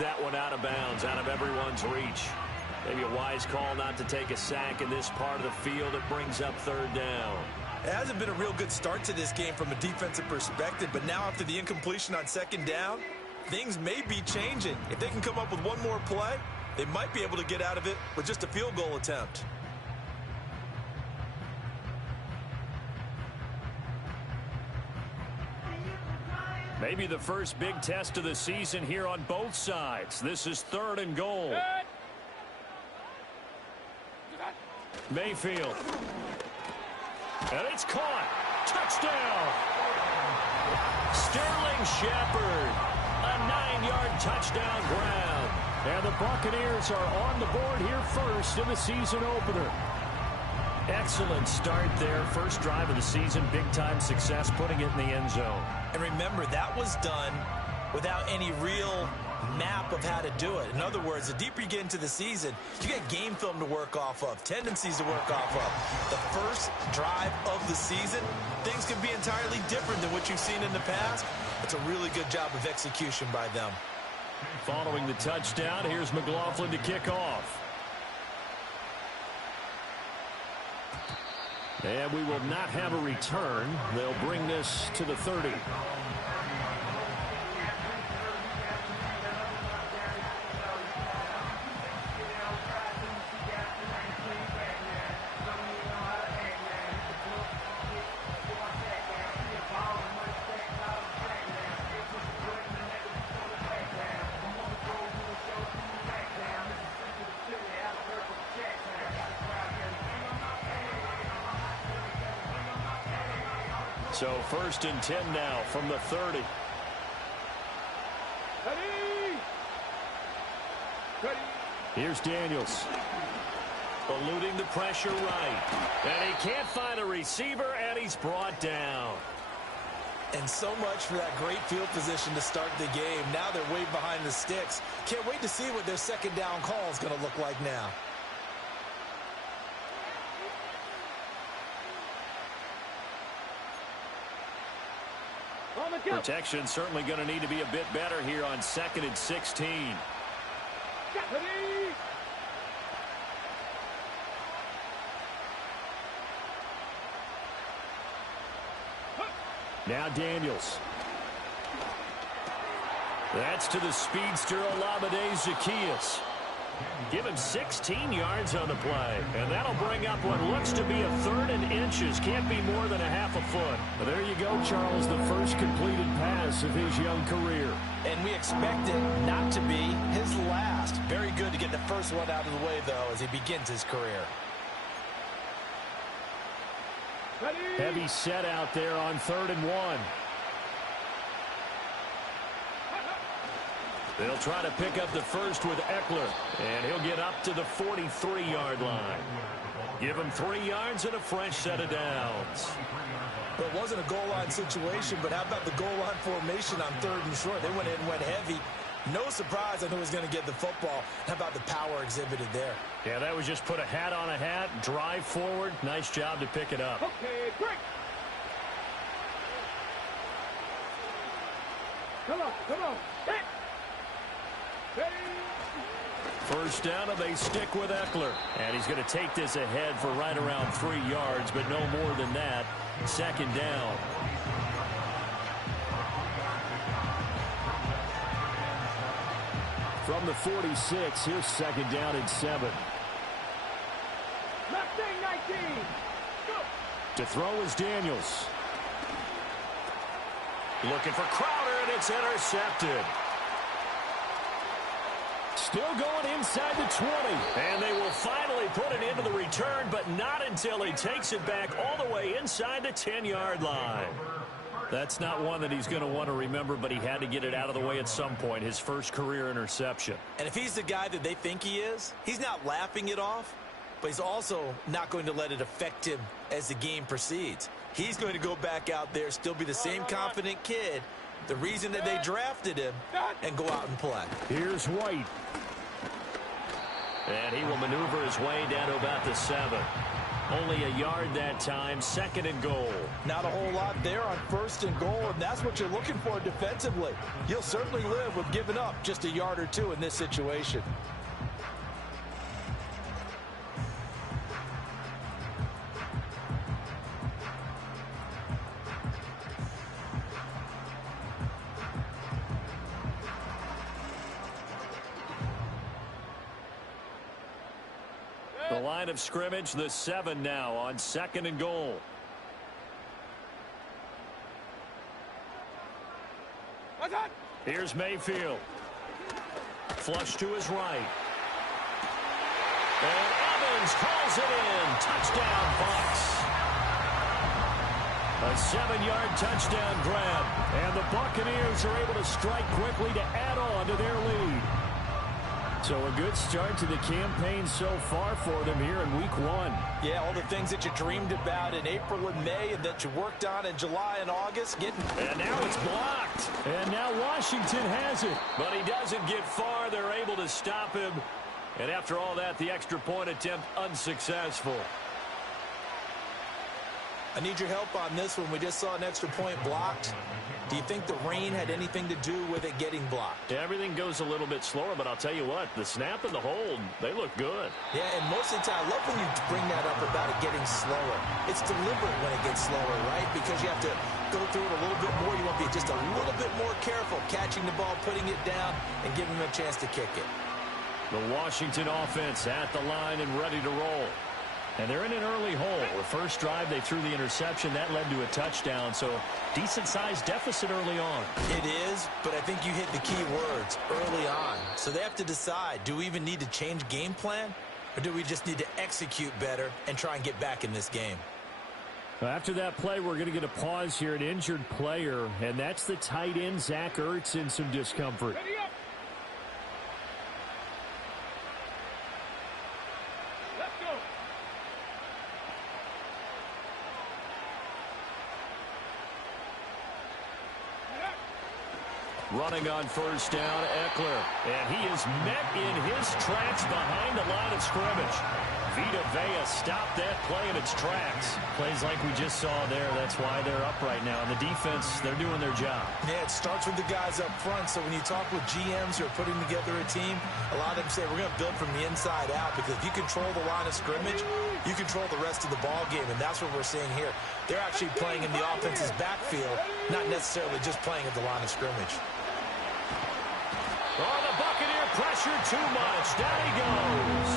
that one out of bounds, out of everyone's reach. Maybe a wise call not to take a sack in this part of the field. It brings up third down. It hasn't been a real good start to this game from a defensive perspective, but now after the incompletion on second down, things may be changing. If they can come up with one more play, they might be able to get out of it with just a field goal attempt. Maybe the first big test of the season here on both sides. This is 3rd and goal. Mayfield. And it's caught. Touchdown. Sterling Shepard. A 9-yard touchdown grab. And the Buccaneers are on the board here first in the season opener. Excellent start there. First drive of the season. Big-time success putting it in the end zone. And remember, that was done without any real map of how to do it. In other words, the deeper you get into the season, you get game film to work off of, tendencies to work off of. The first drive of the season, things can be entirely different than what you've seen in the past. It's a really good job of execution by them. Following the touchdown, here's McLaughlin to kick off. And we will not have a return. They'll bring this to the 30. So 1st and 10 now from the 30. Here's Daniels. Eluding the pressure right. And he can't find a receiver, and he's brought down. And so much for that great field position to start the game. Now they're way behind the sticks. Can't wait to see what their second down call is going to look like now. Protection certainly going to need to be a bit better here on 2nd and 16. Now Daniels. That's to the speedster Olamide Zaccheaus. Give him 16 yards on the play. And that'll bring up what looks to be a 3rd and inches. Can't be more than a half a foot. But there you go, Charles, the first completed pass of his young career. And we expect it not to be his last. Very good to get the first one out of the way, though, as he begins his career. Heavy set out there on 3rd and 1. They'll try to pick up the first with Eckler, and he'll get up to the 43-yard line. Give him 3 yards and a fresh set of downs. Well, it wasn't a goal line situation, but how about the goal line formation on 3rd and short? They went in and went heavy. No surprise on who was going to get the football. How about the power exhibited there? Yeah, that was just put a hat on a hat, drive forward. Nice job to pick it up. Okay, break. Come on. Hit. First down, and they stick with Eckler. And he's going to take this ahead for right around 3 yards, but no more than that. 2nd down. From the 46, here's 2nd down and 7. 19. Go. To throw is Daniels. Looking for Crowder, and it's intercepted. Still going inside the 20. And they will finally put it into the return, but not until he takes it back all the way inside the 10-yard line. That's not one that he's going to want to remember, but he had to get it out of the way at some point, his first career interception. And if he's the guy that they think he is, he's not laughing it off, but he's also not going to let it affect him as the game proceeds. He's going to go back out there, still be the same confident kid, the reason that they drafted him, and go out and play. Here's White. And he will maneuver his way down to about the 7. Only a yard that time, 2nd and goal. Not a whole lot there on 1st and goal, and that's what you're looking for defensively. You'll certainly live with giving up just a yard or two in this situation. The line of scrimmage, the 7 now on 2nd and goal. Here's Mayfield. Flush to his right. And Evans calls it in. Touchdown, Bucs. A 7-yard touchdown grab. And the Buccaneers are able to strike quickly to add on to their lead. So a good start to the campaign so far for them here in week 1. Yeah, all the things that you dreamed about in April and May and that you worked on in July and August. And now it's blocked. And now Washington has it. But he doesn't get far. They're able to stop him. And after all that, the extra point attempt unsuccessful. I need your help on this one. We just saw an extra point blocked. Do you think the rain had anything to do with it getting blocked? Everything goes a little bit slower, but I'll tell you what, the snap and the hold, they look good. Yeah, and most of the time, I love when you bring that up about it getting slower. It's deliberate when it gets slower, right? Because you have to go through it a little bit more. You want to be just a little bit more careful catching the ball, putting it down, and giving them a chance to kick it. The Washington offense at the line and ready to roll. And they're in an early hole. The first drive, they threw the interception. That led to a touchdown, so decent-sized deficit early on. It is, but I think you hit the key words, early on. So they have to decide, do we even need to change game plan, or do we just need to execute better and try and get back in this game? After that play, we're going to get a pause here, an injured player, and that's the tight end, Zach Ertz, in some discomfort. Ready up. Let's go. Running on first down, Eckler. And he is met in his tracks behind the line of scrimmage. Vita Vea stopped that play in its tracks. Plays like we just saw there. That's why they're up right now. And the defense, they're doing their job. Yeah, it starts with the guys up front. So when you talk with GMs who are putting together a team, a lot of them say we're going to build from the inside out, because if you control the line of scrimmage, you control the rest of the ball game. And that's what we're seeing here. They're actually playing in the offense's backfield, not necessarily just playing at the line of scrimmage. Oh, the Buccaneer pressure too much. Down he goes.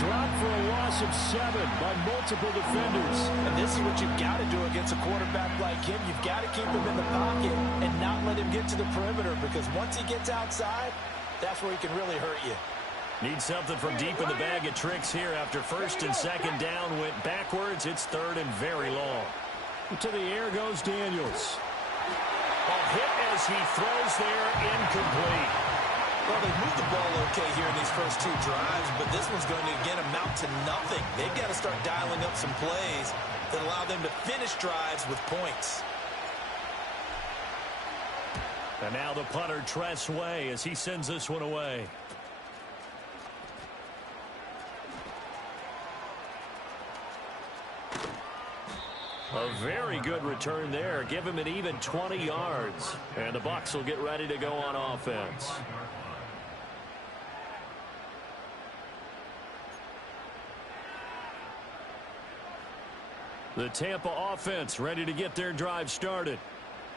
Drop for a loss of 7 by multiple defenders. And this is what you've got to do against a quarterback like him. You've got to keep him in the pocket and not let him get to the perimeter, because once he gets outside, that's where he can really hurt you. Need something from deep in the bag of tricks here. After first and second down went backwards, it's third and very long. To the air goes Daniels. A hit as he throws there, incomplete. Well, they've moved the ball okay here in these first 2 drives, but this one's going to, again, amount to nothing. They've got to start dialing up some plays that allow them to finish drives with points. And now the punter, Tress Way, as he sends this one away. A very good return there. Give him an even 20 yards. And the Bucs will get ready to go on offense. The Tampa offense ready to get their drive started.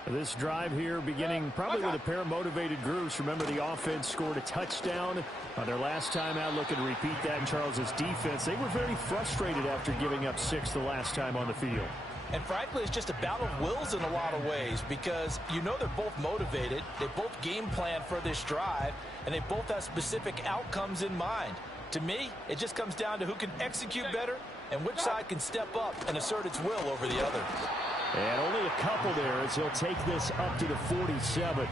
This drive here beginning probably with a pair of motivated groups. Remember, the offense scored a touchdown on their last time out. Looking to repeat that in Charles's defense. They were very frustrated after giving up 6 the last time on the field. And frankly, it's just a battle of wills in a lot of ways, because you know they're both motivated. They both game plan for this drive, and they both have specific outcomes in mind. To me, it just comes down to who can execute better and which side can step up and assert its will over the other. And only a couple there as he'll take this up to the 47.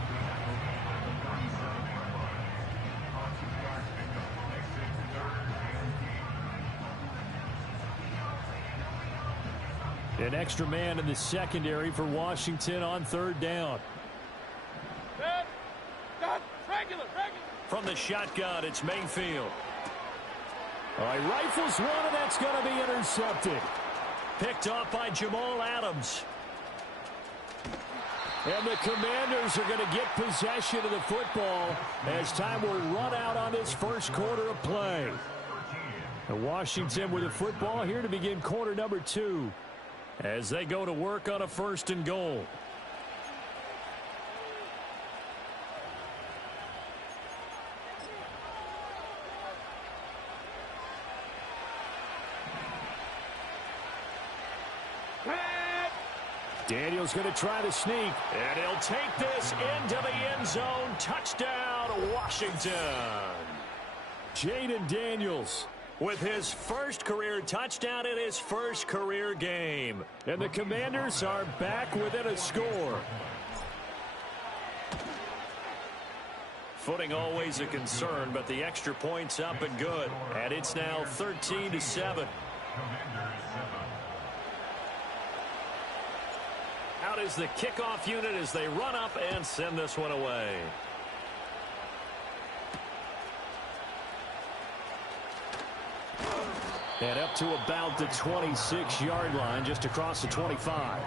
An extra man in the secondary for Washington on third down. Regular. From the shotgun, it's Mayfield. All right, rifles one, and that's going to be intercepted. Picked off by Jamal Adams. And the Commanders are going to get possession of the football as time will run out on this first quarter of play. And Washington with the football here to begin quarter number 2 as they go to work on a 1st and goal. Daniels going to try to sneak, and he'll take this into the end zone. Touchdown, Washington. Jayden Daniels with his first career touchdown in his first career game. And the Commanders are back within a score. Footing always a concern, but the extra point's up and good. And it's now 13-7. Out is the kickoff unit as they run up and send this one away. And up to about the 26-yard line, just across the 25.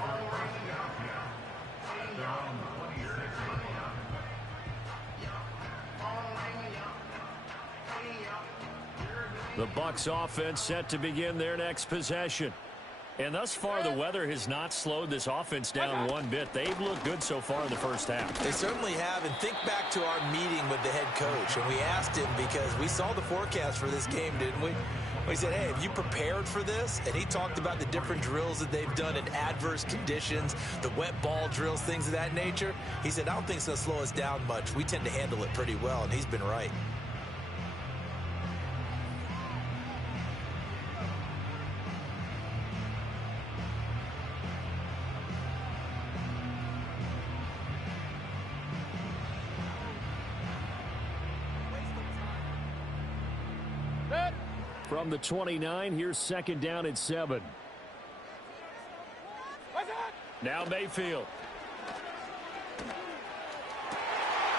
The Bucs offense set to begin their next possession. And thus far, the weather has not slowed this offense down one bit. They've looked good so far in the first half. They certainly have. And think back to our meeting with the head coach. And we asked him because we saw the forecast for this game, didn't we? We said, hey, have you prepared for this? And he talked about the different drills that they've done in adverse conditions, the wet ball drills, things of that nature. He said, I don't think it's going to slow us down much. We tend to handle it pretty well, and he's been right. From the 29, here's 2nd down and 7. Now Mayfield.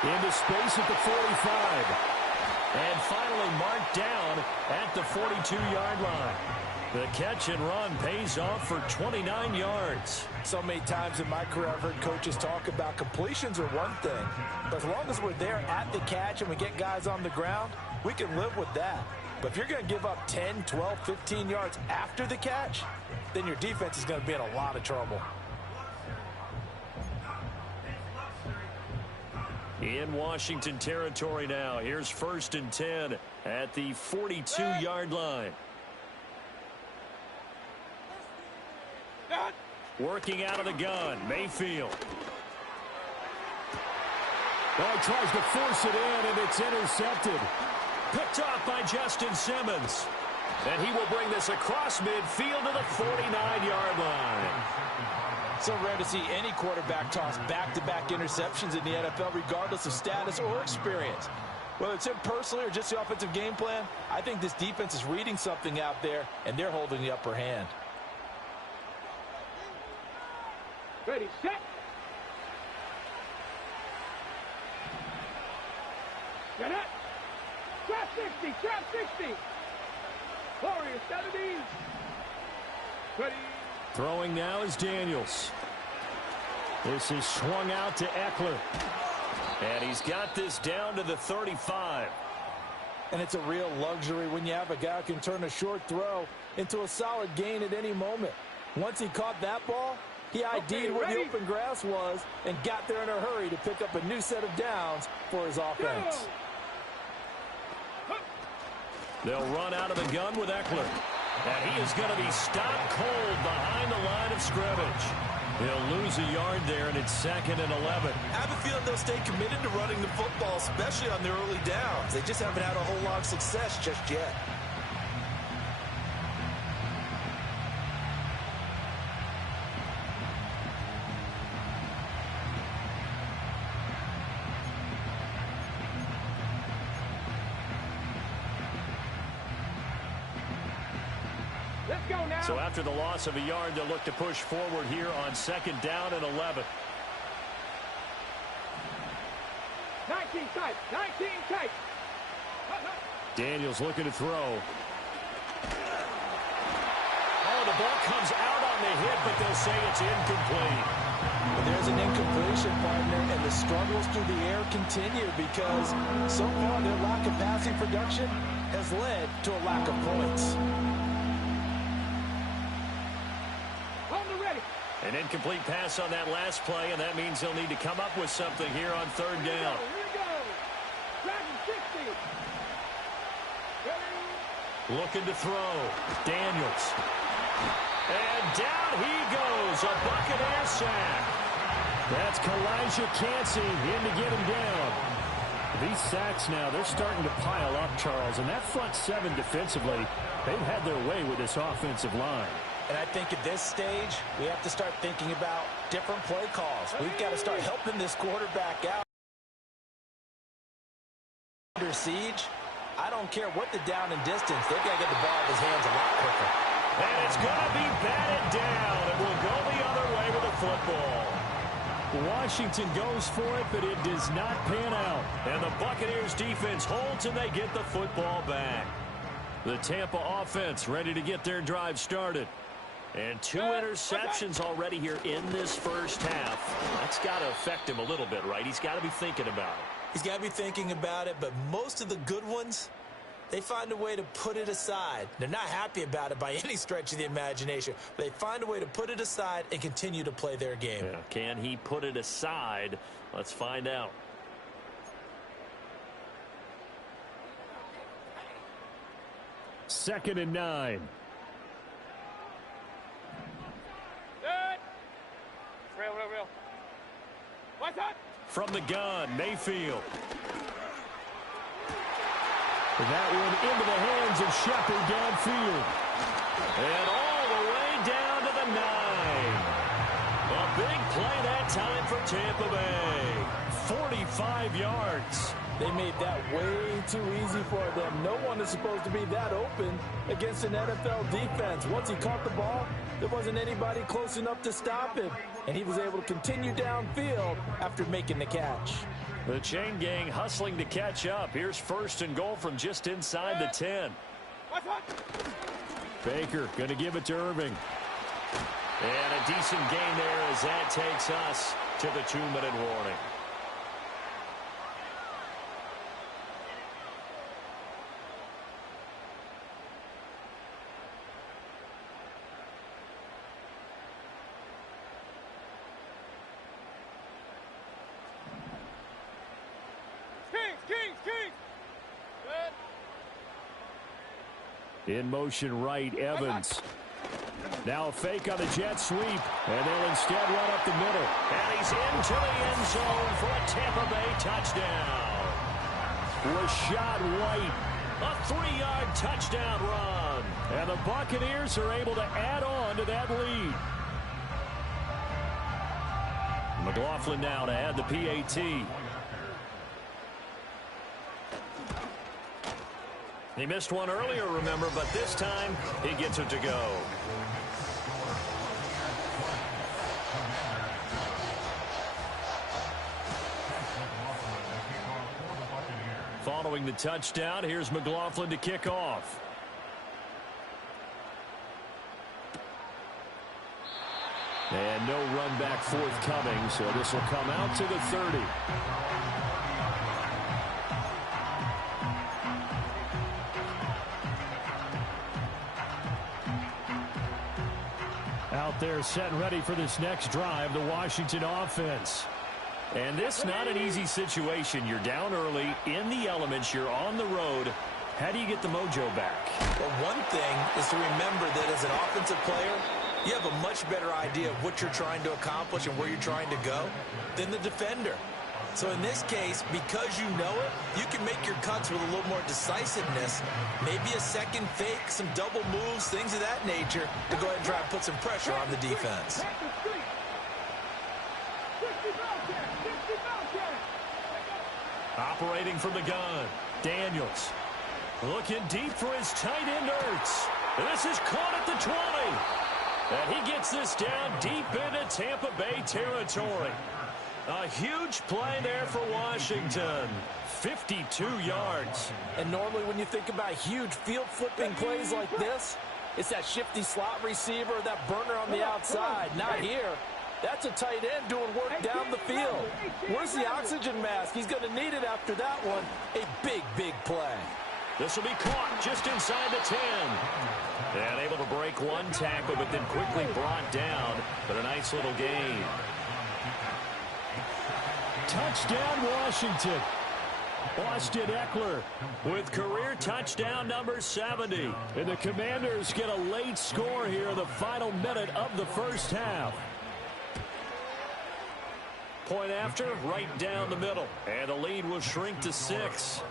Into space at the 45. And finally marked down at the 42-yard line. The catch and run pays off for 29 yards. So many times in my career, I've heard coaches talk about completions are one thing. But as long as we're there at the catch and we get guys on the ground, we can live with that. But if you're going to give up 10, 12, 15 yards after the catch, then your defense is going to be in a lot of trouble. In Washington territory now. Here's 1st and 10 at the 42-yard line. Working out of the gun, Mayfield. Well, he tries to force it in, and it's intercepted. Picked off by Justin Simmons. And he will bring this across midfield to the 49-yard line. So rare to see any quarterback toss back-to-back interceptions in the NFL, regardless of status or experience. Whether it's him personally or just the offensive game plan, I think this defense is reading something out there, and they're holding the upper hand. Ready, set. Get it. Trap 60, trap 60. Warriors 70. Ready. Throwing now is Daniels. This is swung out to Eckler. And he's got this down to the 35. And it's a real luxury when you have a guy who can turn a short throw into a solid gain at any moment. Once he caught that ball, he ID'd where the open grass was and got there in a hurry to pick up a new set of downs for his offense. They'll run out of the gun with Eckler. And he is going to be stopped cold behind the line of scrimmage. He'll lose a yard there, and it's 2nd and 11. I have a feeling they'll stay committed to running the football, especially on their early downs. They just haven't had a whole lot of success just yet. Let's go now. So after the loss of a yard, they'll look to push forward here on 2nd down and 11. 19 tight, 19 tight. Daniels looking to throw. the ball comes out on the hit, but they'll say it's incomplete. Well, there's an incompletion, partner, and the struggles through the air continue because so far their lack of passing production has led to a lack of points. An incomplete pass on that last play, and that means they'll need to come up with something here on third down. Here we go. Dragon 60. Looking to throw. Daniels. And down he goes. A Buccaneer sack. That's Kalijah Cansey in to get him down. These sacks now, they're starting to pile up, Charles. And that front seven defensively, they've had their way with this offensive line. And I think at this stage, we have to start thinking about different play calls. We've got to start helping this quarterback out. Under siege, I don't care what the down and distance. They've got to get the ball in his hands a lot quicker. And it's going to be batted down. It will go the other way with the football. Washington goes for it, but it does not pan out. And the Buccaneers defense holds, and they get the football back. The Tampa offense ready to get their drive started. And 2 interceptions already here in this first half. That's got to affect him a little bit, right? He's got to be thinking about it. He's got to be thinking about it, but most of the good ones, they find a way to put it aside. They're not happy about it by any stretch of the imagination. But they find a way to put it aside and continue to play their game. Yeah. Can he put it aside? Let's find out. Second and 9. Real. What's that? From the gun, Mayfield. That one into the hands of Shepard downfield. And all the way down to the 9. A big play that time for Tampa Bay. 45 yards. They made that way too easy for them. No one is supposed to be that open against an NFL defense. Once he caught the ball, there wasn't anybody close enough to stop him. And he was able to continue downfield after making the catch. The chain gang hustling to catch up. Here's first and goal from just inside the 10. Baker going to give it to Irving. And a decent gain there as that takes us to the 2-minute warning. In motion right, Evans. Now a fake on the jet sweep, and they'll instead run up the middle. And he's into the end zone for a Tampa Bay touchdown. Rachaad White, a 3-yard touchdown run. And the Buccaneers are able to add on to that lead. McLaughlin now to add the PAT. He missed one earlier, remember, but this time he gets it to go. Following the touchdown, here's McLaughlin to kick off. And no run back forthcoming, so this will come out to the 30. Out there set and ready for this next drive, the Washington offense. And this not an easy situation. You're down early, in the elements, you're on the road. How do you get the mojo back? Well, one thing is to remember that as an offensive player, you have a much better idea of what you're trying to accomplish and where you're trying to go than the defender. So in this case, because you know it, you can make your cuts with a little more decisiveness, maybe a second fake, some double moves, things of that nature, to go ahead and try and put some pressure on the defense. Operating from the gun, Daniels. Looking deep for his tight end, Ertz. This is caught at the 20. And he gets this down deep into Tampa Bay territory. A huge play there for Washington. 52 yards. And normally when you think about huge field flipping plays like this, It's that shifty slot receiver, that burner on the outside. Not here. That's a tight end doing work down the field. Where's the oxygen mask? He's going to need it after that one. A big, big play. This will be caught just inside the 10. And able to break one tackle, but then quickly brought down. But a nice little gain. Touchdown, Washington. Austin Eckler with career touchdown number 70. And the Commanders get a late score here in the final minute of the first half. Point after, right down the middle. And the lead will shrink to 6.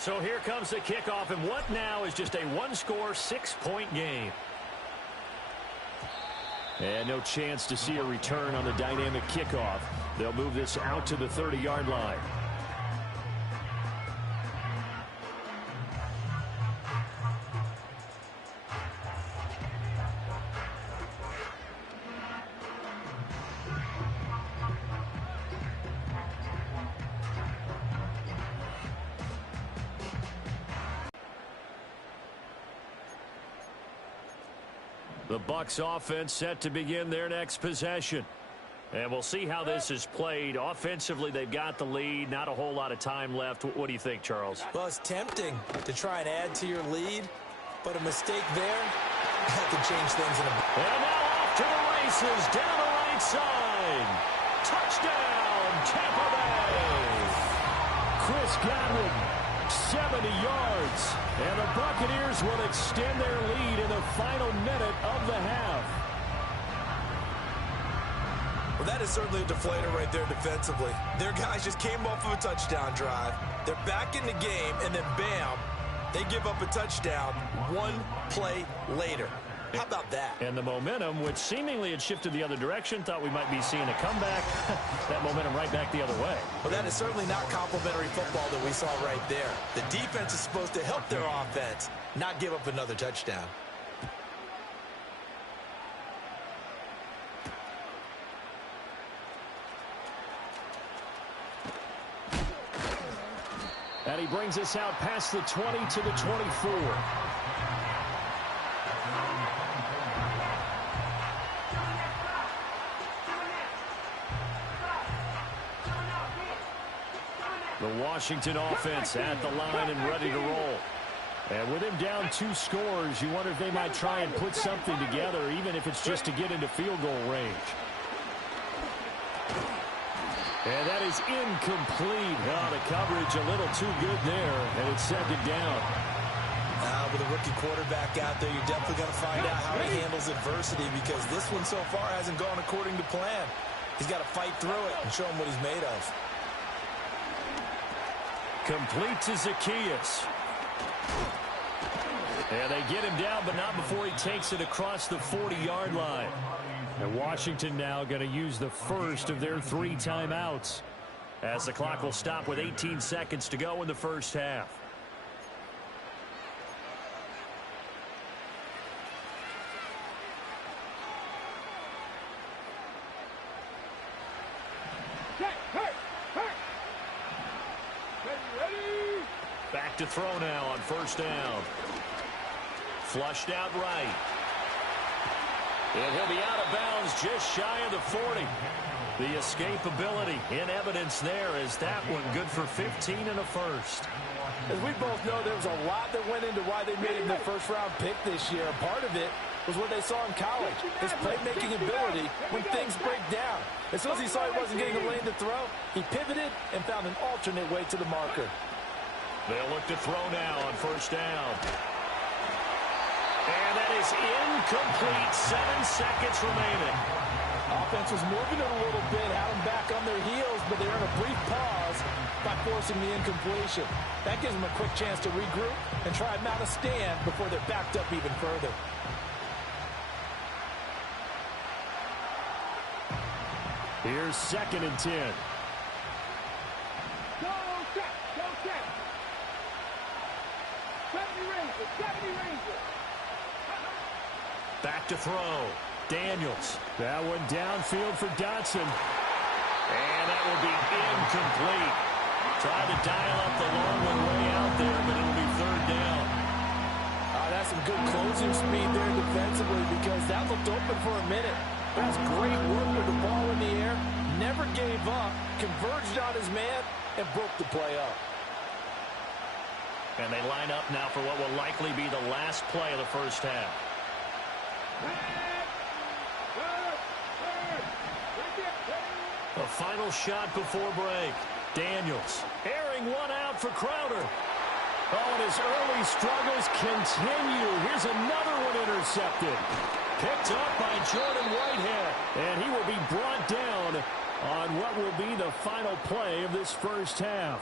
So here comes the kickoff, and what now is just a one-score, 6-point game. And no chance to see a return on the dynamic kickoff. They'll move this out to the 30-yard line. The Bucs offense set to begin their next possession. And we'll see how this is played. Offensively, they've got the lead. Not a whole lot of time left. What do you think, Charles? Well, it's tempting to try and add to your lead, but a mistake there that could change things in a... And now off to the races, down the right side. Touchdown, Tampa Bay. Chris Godwin, 70 yards. And the Buccaneers will extend their lead in the final minute of the half. Well, that is certainly a deflator right there defensively. Their guys just came off of a touchdown drive. They're back in the game, and then bam, they give up a touchdown one play later. How about that? And the momentum, which seemingly had shifted the other direction, thought we might be seeing a comeback. That momentum right back the other way. Well, that is certainly not complimentary football that we saw right there. The defense is supposed to help their offense, not give up another touchdown. And he brings us out past the 20 to the 24. The Washington offense at the line and ready to roll. And with him down 2 scores, you wonder if they might try and put something together, even if it's just to get into field goal range. And that is incomplete. Oh, the coverage a little too good there, and it's second down. With a rookie quarterback out there, you're definitely going to find out how he handles adversity, because this one so far hasn't gone according to plan. He's got to fight through it and show him what he's made of. Complete to Zacchaeus. And they get him down, but not before he takes it across the 40-yard line. And Washington now going to use the first of their 3 timeouts, as the clock will stop with 18 seconds to go in the first half. Back to throw now on first down. Flushed out right. And he'll be out of bounds just shy of the 40. The escapability in evidence there, as that one good for 15 and a first. As we both know, there was a lot that went into why they made him their first-round pick this year. Part of it was what they saw in college, his playmaking ability when things break down. As soon as he saw he wasn't getting a lane to throw, he pivoted and found an alternate way to the marker. They'll look to throw now on first down. And that is incomplete. 7 seconds remaining. Offense was moving it a little bit, had them back on their heels, but they're in a brief pause by forcing the incompletion. That gives them a quick chance to regroup and try and mount a stand before they're backed up even further. Here's 2nd and 10. Go check, go check. 70 Rangers, 70 Rangers. Back to throw. Daniels. That one downfield for Dotson. And that will be incomplete. Tried to dial up the long one way out there, but it'll be third down. That's some good closing speed there defensively because that looked open for a minute. That's great work with the ball in the air. Never gave up, converged on his man, and broke the play up. And they line up now for what will likely be the last play of the first half. A final shot before break. Daniels airing one out for Crowder. Oh, and his early struggles continue. Here's another one intercepted. Picked up by Jordan Whitehead. And he will be brought down on what will be the final play of this first half.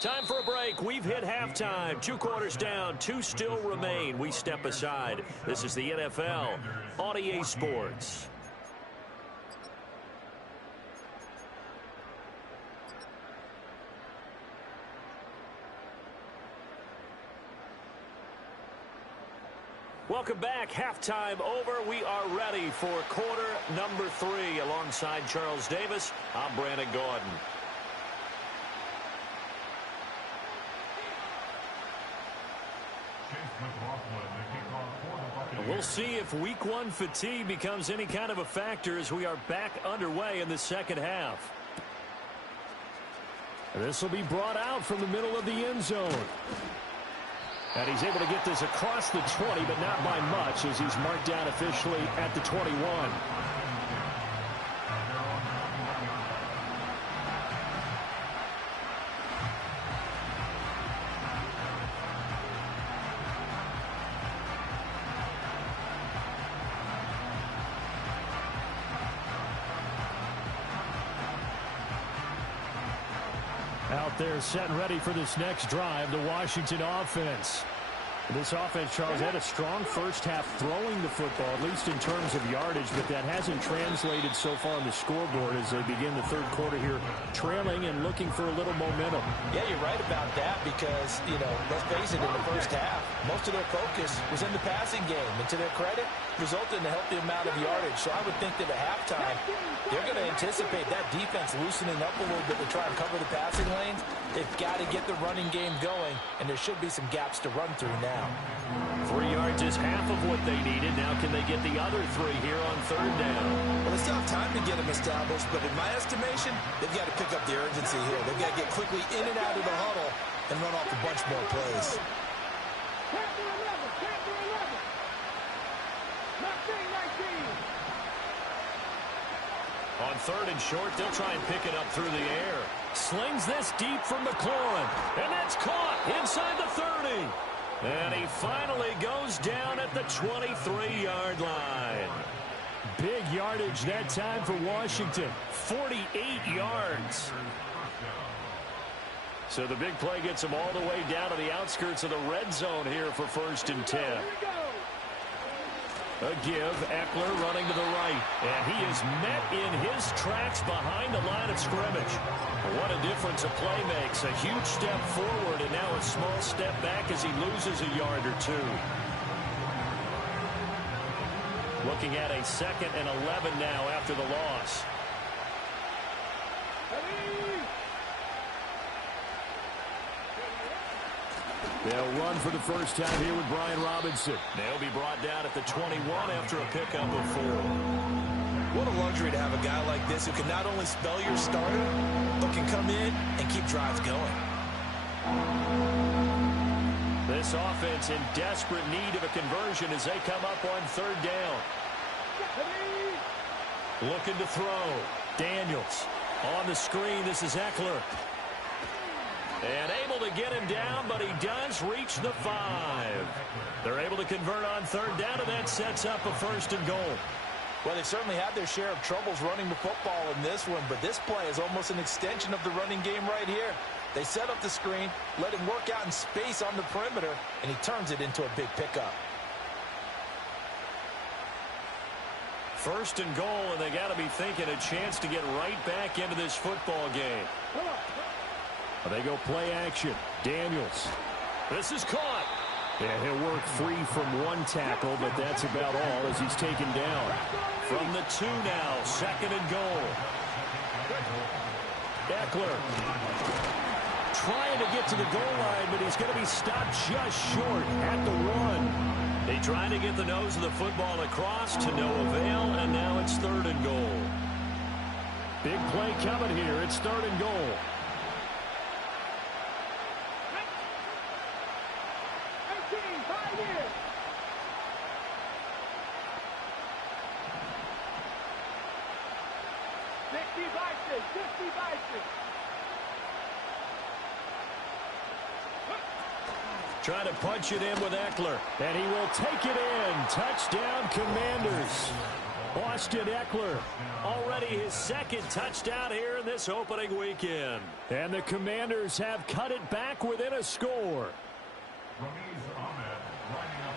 Time for a break. We've hit halftime. 2 quarters down. 2 still remain. We step aside. This is the NFL on EA Sports. Welcome back. Halftime over. We are ready for quarter number 3. Alongside Charles Davis, I'm Brandon Gordon. We'll see if week 1 fatigue becomes any kind of a factor as we are back underway in the second half. This will be brought out from the middle of the end zone. And he's able to get this across the 20, but not by much as he's marked down officially at the 21. Out there set and ready for this next drive, the Washington offense. This offense, Charles, had a strong first half throwing the football, at least in terms of yardage, but that hasn't translated so far on the scoreboard as they begin the third quarter here, trailing and looking for a little momentum. Yeah, you're right about that because, let's face it, in the first half, most of their focus was in the passing game. And to their credit, resulted in a healthy amount of yardage. So I would think that at halftime, they're going to anticipate that defense loosening up a little bit to try and cover the passing lanes. They've got to get the running game going, and there should be some gaps to run through now. 3 yards is half of what they needed. Now can they get the other 3 here on third down? Well, they still have time to get them established, but in my estimation, they've got to pick up the urgency here. They've got to get quickly in and out of the huddle and run off a bunch more plays. On third and short, they'll try and pick it up through the air. Slings this deep from McLaurin, and that's caught inside the 30. And he finally goes down at the 23-yard line. Big yardage that time for Washington, 48 yards. So the big play gets them all the way down to the outskirts of the red zone here for 1st and 10. A give, Eckler running to the right, and he is met in his tracks behind the line of scrimmage. What a difference a play makes. A huge step forward and now a small step back as he loses a yard or 2. Looking at a 2nd and 11 now after the loss. They'll run for the first time here with Brian Robinson. They'll be brought down at the 21 after a pickup of 4. What a luxury to have a guy like this who can not only spell your starter, but can come in and keep drives going. This offense in desperate need of a conversion as they come up on third down. Looking to throw. Daniels on the screen. This is Eckler. And able to get him down, but he does reach the 5. They're able to convert on third down, and that sets up a 1st and goal. Well, they certainly had their share of troubles running the football in this one, but this play is almost an extension of the running game right here. They set up the screen, let him work out in space on the perimeter, and he turns it into a big pickup. 1st and goal, and they got to be thinking a chance to get right back into this football game. They go play action. Daniels. This is caught. And he'll work free from one tackle, but that's about all as he's taken down. From the 2 now, 2nd and goal. Ekeler trying to get to the goal line, but he's going to be stopped just short at the 1. They trying to get the nose of the football across to no avail, and now it's 3rd and goal. Big play coming here. It's 3rd and goal. Trying to punch it in with Ekeler, and he will take it in. Touchdown, Commanders. Austin Ekeler, already his 2nd touchdown here in this opening weekend. And the Commanders have cut it back within a score.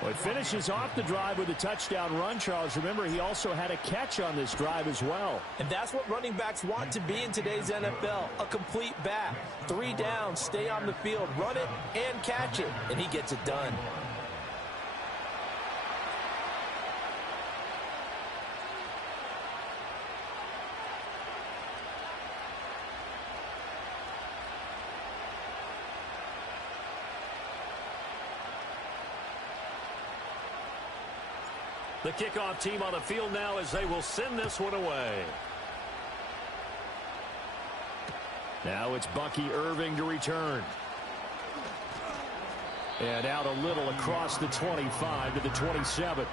Well, it finishes off the drive with a touchdown run, Charles. Remember, he also had a catch on this drive as well. And that's what running backs want to be in today's NFL, a complete back. 3 downs, stay on the field, run it, and catch it, and he gets it done. The kickoff team on the field now as they will send this one away. Now it's Bucky Irving to return. And out a little across the 25 to the 27.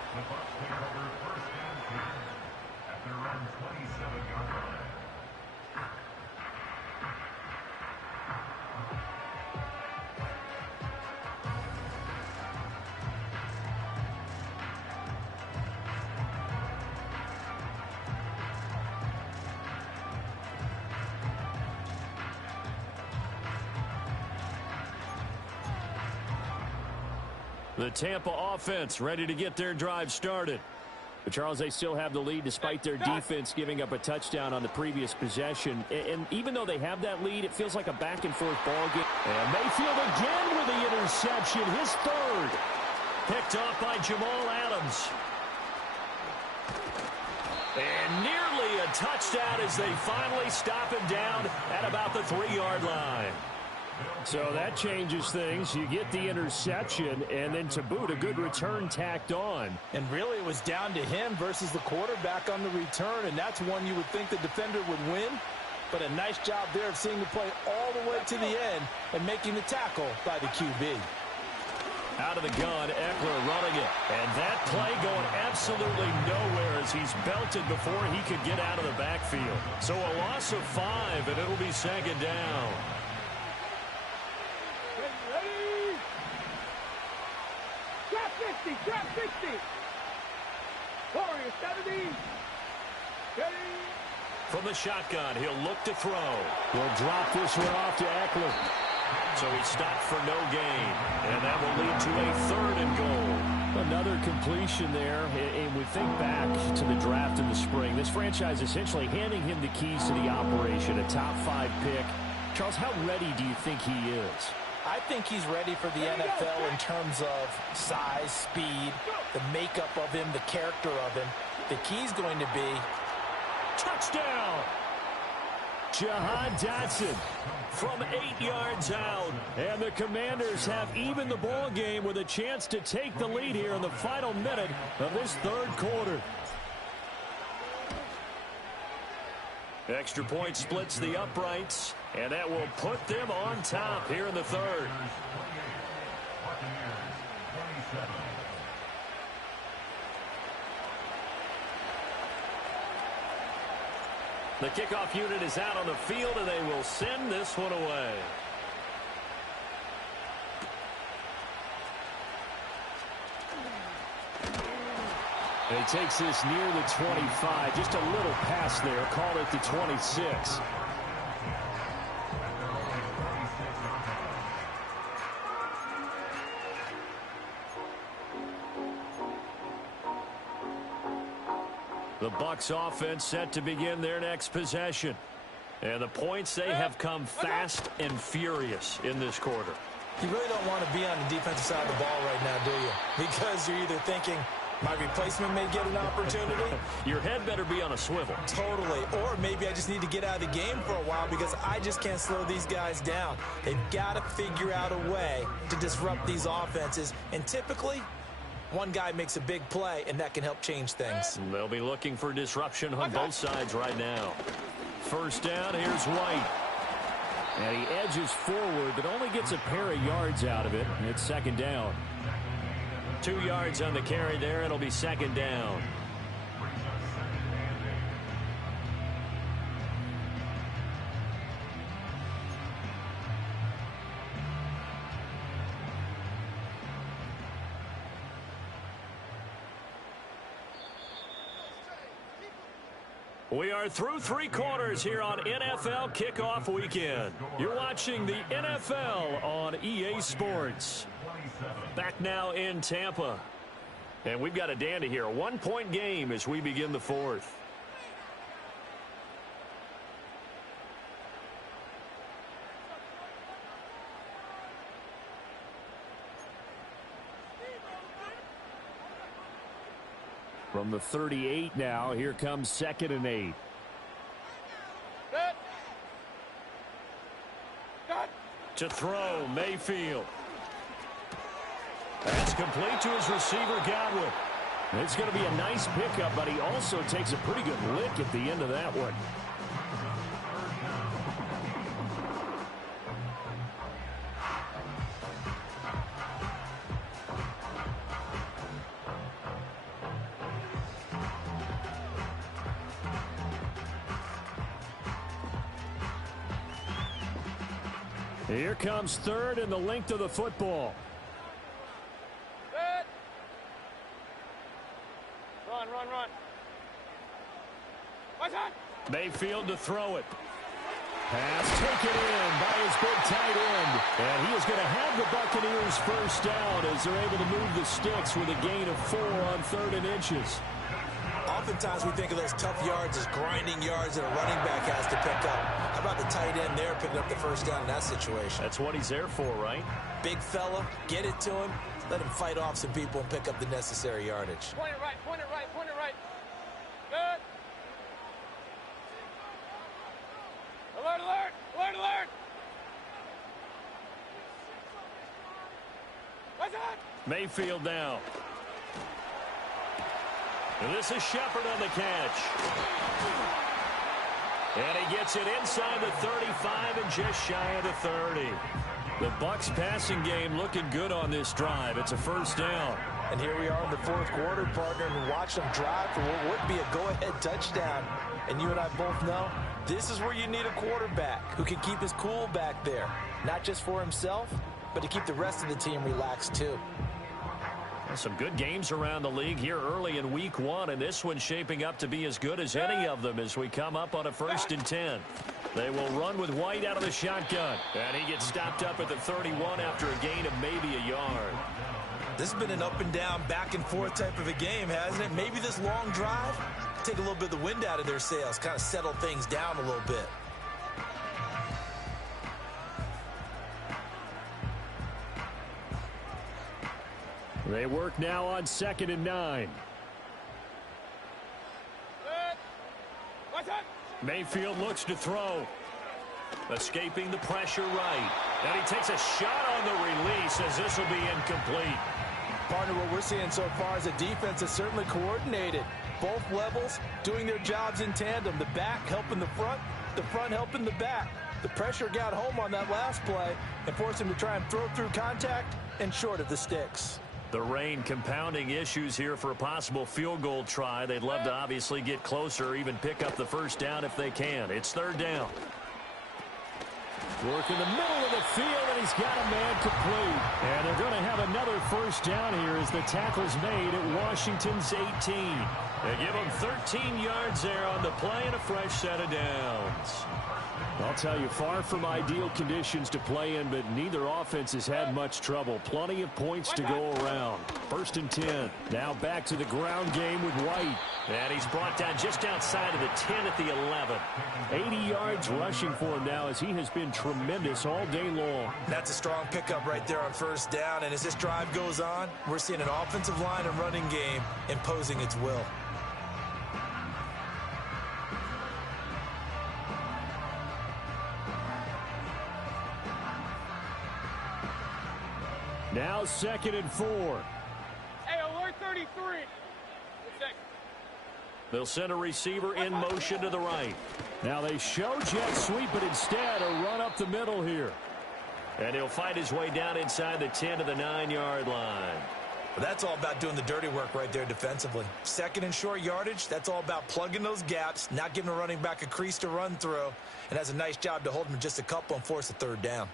The Tampa offense ready to get their drive started. But Charles, they still have the lead despite their defense giving up a touchdown on the previous possession. And even though they have that lead, it feels like a back-and-forth ball game. And Mayfield again with the interception, his 3rd. Picked off by Jamal Adams. And nearly a touchdown as they finally stop him down at about the 3-yard line. So that changes things. You get the interception, and then to boot, a good return tacked on. And really, it was down to him versus the quarterback on the return, and that's one you would think the defender would win. But a nice job there of seeing the play all the way to the end and making the tackle by the QB. Out of the gun, Ekeler running it. And that play going absolutely nowhere as he's belted before he could get out of the backfield. So a loss of 5, and it'll be 2nd down. Drop 60. Warriors 70. Ready. From the shotgun, he'll look to throw. He'll drop this one off to Ekeler. So he stopped for no gain. And that will lead to a 3rd and goal. Another completion there. And we think back to the draft in the spring. This franchise essentially handing him the keys to the operation. A top 5 pick. Charles, how ready do you think he is? I think he's ready for the NFL in terms of size, speed, the makeup of him, the character of him. The key's going to be touchdown. Jahan Dotson from 8 yards out. And the Commanders have evened the ball game with a chance to take the lead here in the final minute of this 3rd quarter. Extra point splits the uprights, and that will put them on top here in the 3rd. The kickoff unit is out on the field, and they will send this one away. He takes this near the 25. Just a little pass there. Called it the 26. The Bucs offense set to begin their next possession. And the points, they have come fast and furious in this quarter. You really don't want to be on the defensive side of the ball right now, do you? Because you're either thinking, my replacement may get an opportunity. Your head better be on a swivel. Totally. Or maybe I just need to get out of the game for a while because I just can't slow these guys down. They've got to figure out a way to disrupt these offenses. And typically, one guy makes a big play, and that can help change things. They'll be looking for disruption on both sides right now. First down, here's White. And he edges forward, but only gets a pair of yards out of it. And it's second down. 2 yards on the carry there. It'll be second down. We are through 3 quarters here on NFL Kickoff Weekend. You're watching the NFL on EA Sports. Back now in Tampa. And we've got a dandy here. A 1-point game as we begin the fourth. From the 38 now, here comes 2nd and 8. To throw, Mayfield. That's complete to his receiver, Godwin. It's going to be a nice pickup, but he also takes a pretty good lick at the end of that one. Here comes 3rd and the length of the football. Run. What's that? Mayfield to throw it. Pass taken in by his big tight end. And he is going to have the Buccaneers first down as they're able to move the sticks with a gain of 4 on 3rd and inches. Oftentimes we think of those tough yards as grinding yards that a running back has to pick up. How about the tight end there picking up the first down in that situation? That's what he's there for, right? Big fella, get it to him, let him fight off some people and pick up the necessary yardage. Point it right. Good. Alert. What's that? Mayfield now. And this is Shepard on the catch. And he gets it inside the 35 and just shy of the 30. The Bucs passing game looking good on this drive. It's a first down. And here we are in the 4th quarter, partner, and watch them drive for what would be a go-ahead touchdown. And you and I both know this is where you need a quarterback who can keep his cool back there. Not just for himself, but to keep the rest of the team relaxed too. Some good games around the league here early in week 1, and this one's shaping up to be as good as any of them as we come up on a 1st and 10. They will run with White out of the shotgun. And he gets stopped up at the 31 after a gain of maybe a yard. This has been an up and down, back and forth type of a game, hasn't it? Maybe this long drive take a little bit of the wind out of their sails, kind of settle things down a little bit. They work now on 2nd and 9. What's that? Mayfield looks to throw. Escaping the pressure right. And he takes a shot on the release as this will be incomplete. Partner, what we're seeing so far is a defense is certainly coordinated. Both levels doing their jobs in tandem. The back helping the front helping the back. The pressure got home on that last play and forced him to try and throw through contact and short of the sticks. The rain compounding issues here for a possible field goal try. They'd love to obviously get closer or even pick up the first down if they can. It's 3rd down. Work in the middle of the field, and he's got a man complete. And they're going to have another first down here as the tackle's made at Washington's 18. They give him 13 yards there on the play and a fresh set of downs. I'll tell you, far from ideal conditions to play in, but neither offense has had much trouble. Plenty of points to go around. 1st and 10. Now back to the ground game with White. And he's brought down just outside of the 10 at the 11. 80 yards rushing for him now as he has been tremendous all day long. That's a strong pickup right there on 1st down. And as this drive goes on, we're seeing an offensive line and running game imposing its will. Now 2nd and 4. Hey, alert 33. They'll send a receiver in motion to the right. Now they show jet sweep, but instead a run up the middle here. And he'll fight his way down inside the 10 to the 9-yard line. Well, that's all about doing the dirty work right there defensively. 2nd and short yardage, that's all about plugging those gaps, not giving a running back a crease to run through, and has a nice job to hold him just a couple and force a 3rd down.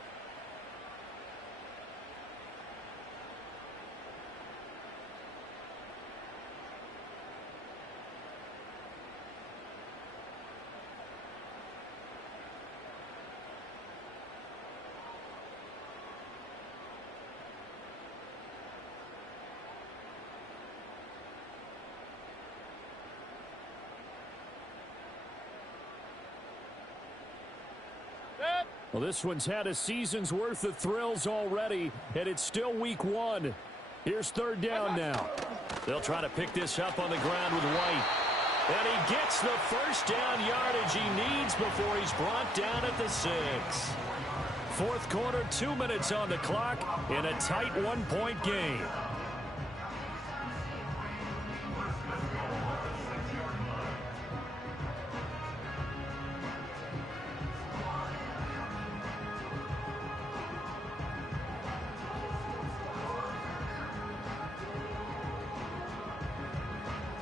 Well, this one's had a season's worth of thrills already, and it's still week 1. Here's 3rd down now. They'll try to pick this up on the ground with White. And he gets the 1st down yardage he needs before he's brought down at the 6. 4th quarter, 2 minutes on the clock in a tight 1-point game.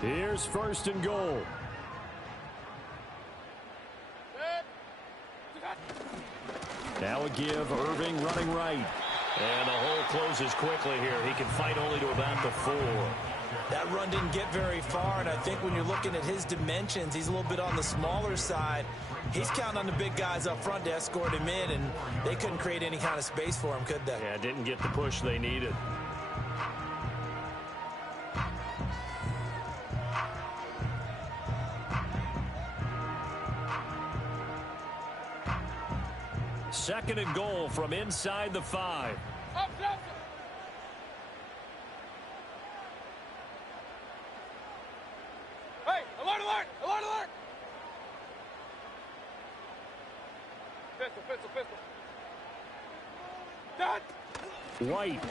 Here's 1st and goal. Now a give, Irving running right. And the hole closes quickly here. He can fight only to about the 4. That run didn't get very far, and I think when you're looking at his dimensions, he's a little bit on the smaller side. He's counting on the big guys up front to escort him in, and they couldn't create any kind of space for him, could they? Yeah, didn't get the push they needed. Second and goal from inside the 5. Up, up. Hey, alert, alert, alert, alert. Pistol, pistol, pistol. Done. White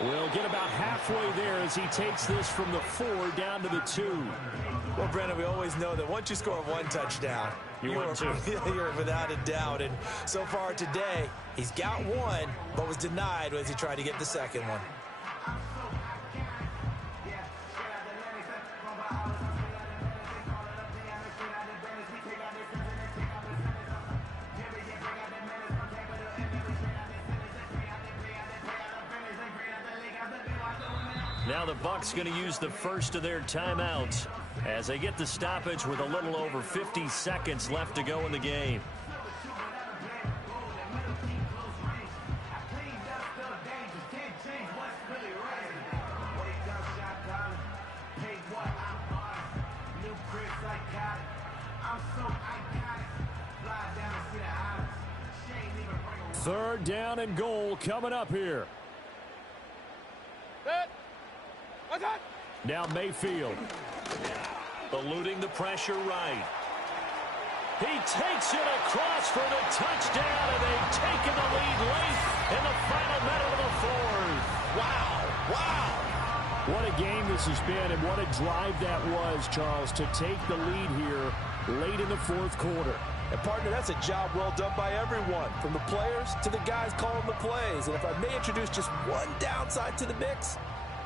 will get about halfway there as he takes this from the 4 down to the 2. Well, Brandon, we always know that once you score 1 touchdown, you're without a doubt. And so far today, he's got 1, but was denied as he tried to get the 2nd one. Now the Bucs going to use the 1st of their timeouts as they get the stoppage with a little over 50 seconds left to go in the game. Third down and goal coming up here. Now Mayfield. Eluding the pressure right. He takes it across for the touchdown, and they've taken the lead late in the final minute of the 4th. Wow. Wow. What a game this has been, and what a drive that was, Charles, to take the lead here late in the 4th quarter. And, partner, that's a job well done by everyone, from the players to the guys calling the plays. And if I may introduce just one downside to the mix,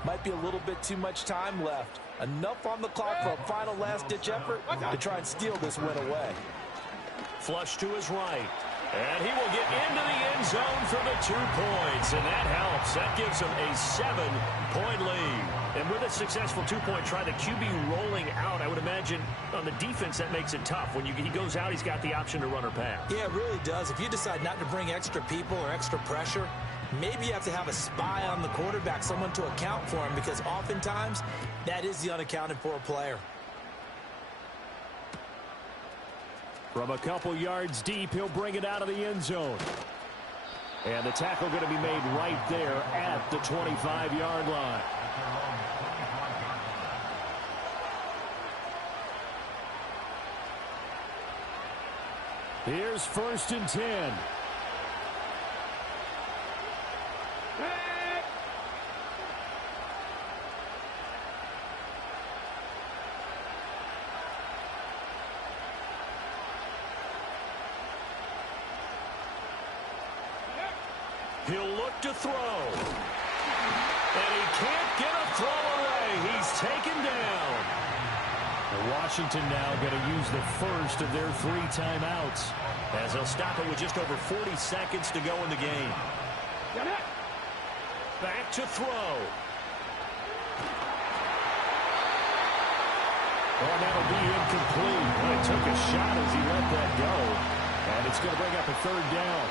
might be a little bit too much time left. Enough on the clock for a final last-ditch effort to try and steal this win away. Flush to his right. And he will get into the end zone for the 2 points, and that helps. That gives him a 7-point lead. And with a successful 2-point try, the QB rolling out, I would imagine on the defense that makes it tough. When he goes out, he's got the option to run or pass. Yeah, it really does. If you decide not to bring extra people or extra pressure, maybe you have to have a spy on the quarterback, someone to account for him, because oftentimes that is the unaccounted for player. From a couple yards deep, he'll bring it out of the end zone. And the tackle going to be made right there at the 25-yard line. Here's 1st and 10. He'll look to throw. And he can't get a throw away. He's taken down. And Washington now going to use the first of their 3 timeouts, as they'll stop it with just over 40 seconds to go in the game. Back to throw. Oh, that'll be incomplete. Well, he took a shot as he let that go. And it's going to bring up a 3rd down.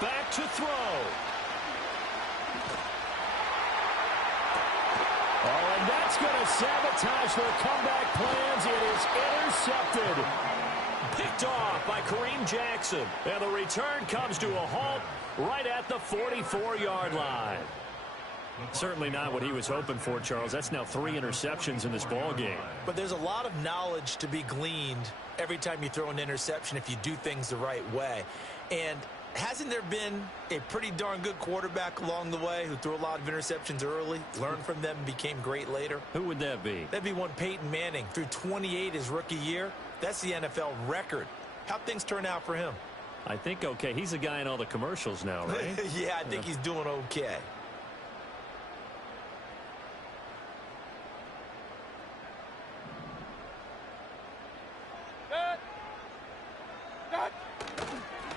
Back to throw. Oh, and that's going to sabotage their comeback plans. It is intercepted. Picked off by Kareem Jackson. And the return comes to a halt right at the 44-yard line. Certainly not what he was hoping for, Charles. That's now 3 interceptions in this ball game. But there's a lot of knowledge to be gleaned every time you throw an interception if you do things the right way. And hasn't there been a pretty darn good quarterback along the way who threw a lot of interceptions early, learned from them, and became great later? Who would that be? That'd be one Peyton Manning. Threw 28 his rookie year. That's the NFL record. How'd things turn out for him? I think okay. He's a guy in all the commercials now, right? Yeah, I think he's doing okay.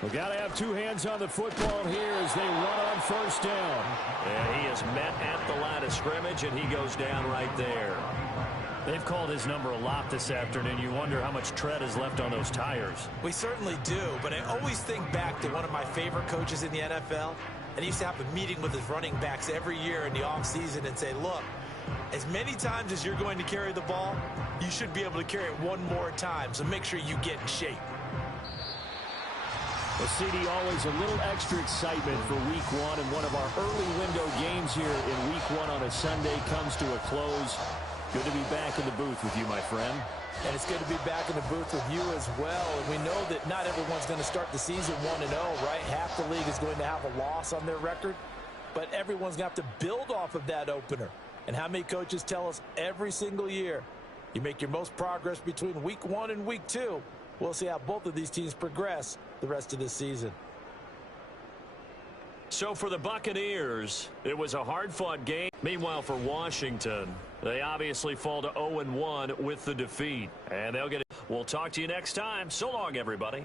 We got to have 2 hands on the football here as they run on 1st down. And he is met at the line of scrimmage, and he goes down right there. They've called his number a lot this afternoon. You wonder how much tread is left on those tires. We certainly do, but I always think back to one of my favorite coaches in the NFL. And he used to have a meeting with his running backs every year in the offseason and say, look, as many times as you're going to carry the ball, you should be able to carry it one more time, so make sure you get in shape. Well, CD, always a little extra excitement for Week 1, and one of our early window games here in Week 1 on a Sunday comes to a close. Good to be back in the booth with you, my friend. And it's good to be back in the booth with you as well. And we know that not everyone's going to start the season 1-0, right? Half the league is going to have a loss on their record, but everyone's going to have to build off of that opener. And how many coaches tell us every single year, you make your most progress between Week 1 and Week 2. We'll see how both of these teams progress the rest of this season. So for the Buccaneers, it was a hard-fought game. Meanwhile, for Washington, they obviously fall to 0-1 with the defeat. And they'll get it. We'll talk to you next time. So long, everybody.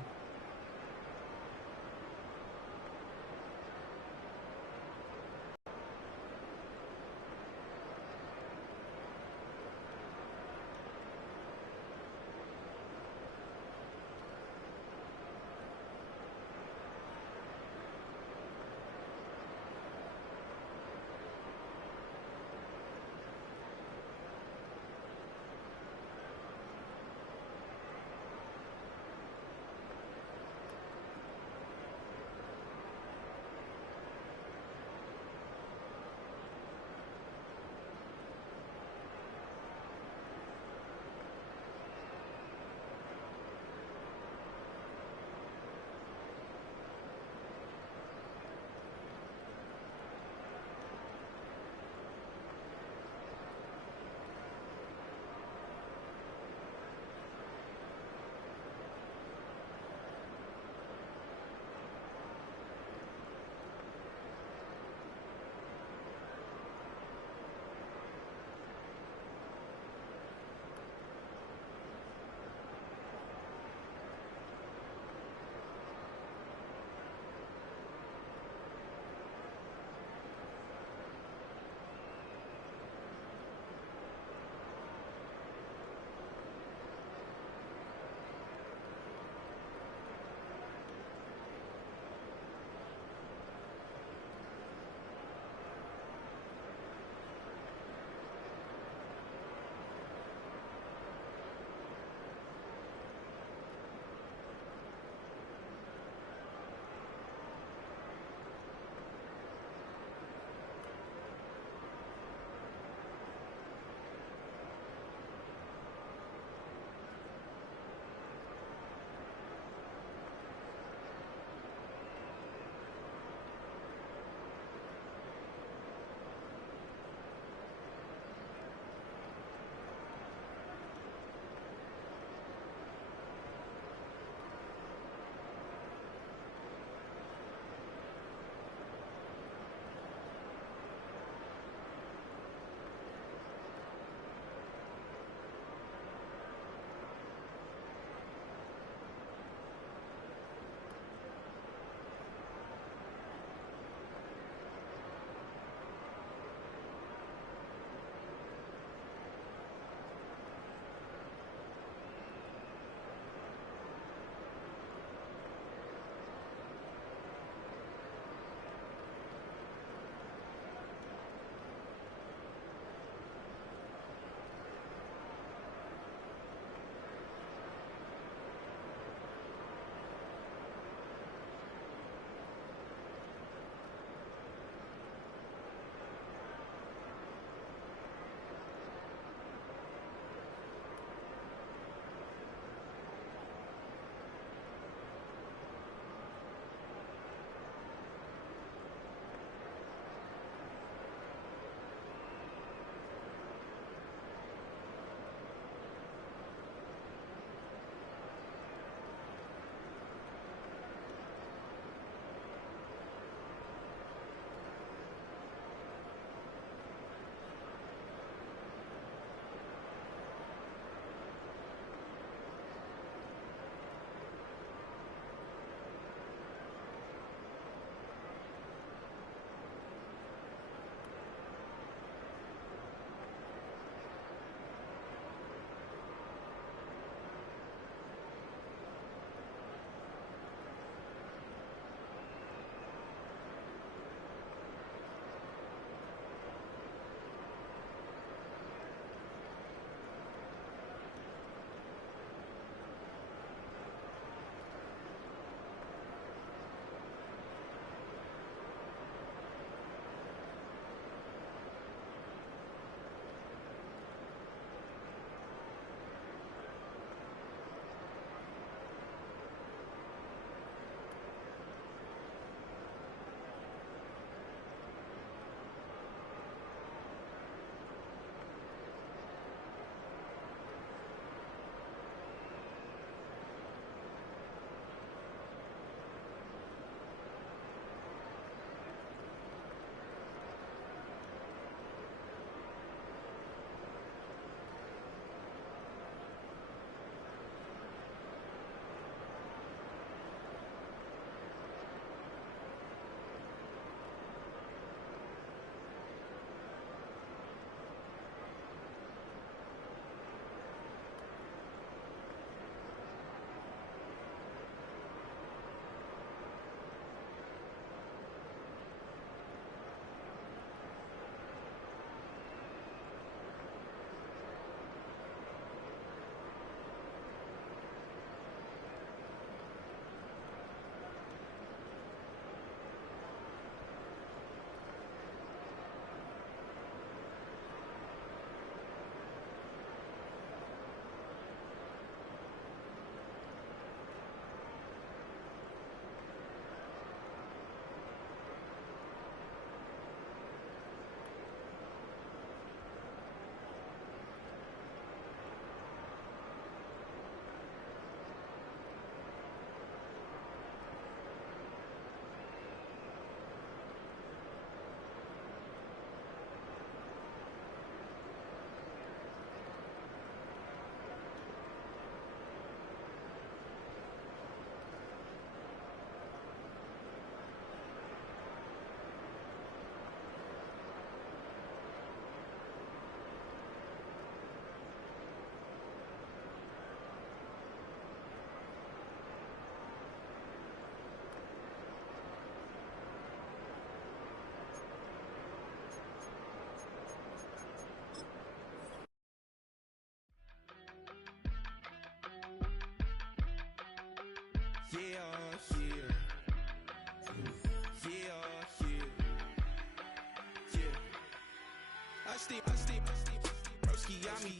Broski, yummy.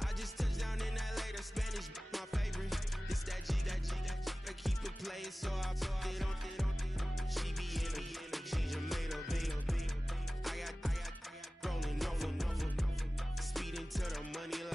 I just touched down in LA, the Spanish, my favorite. This that G. I keep it playing, so I put it on. She be in me, she just made a beat. I got rolling over. Speeding to the money.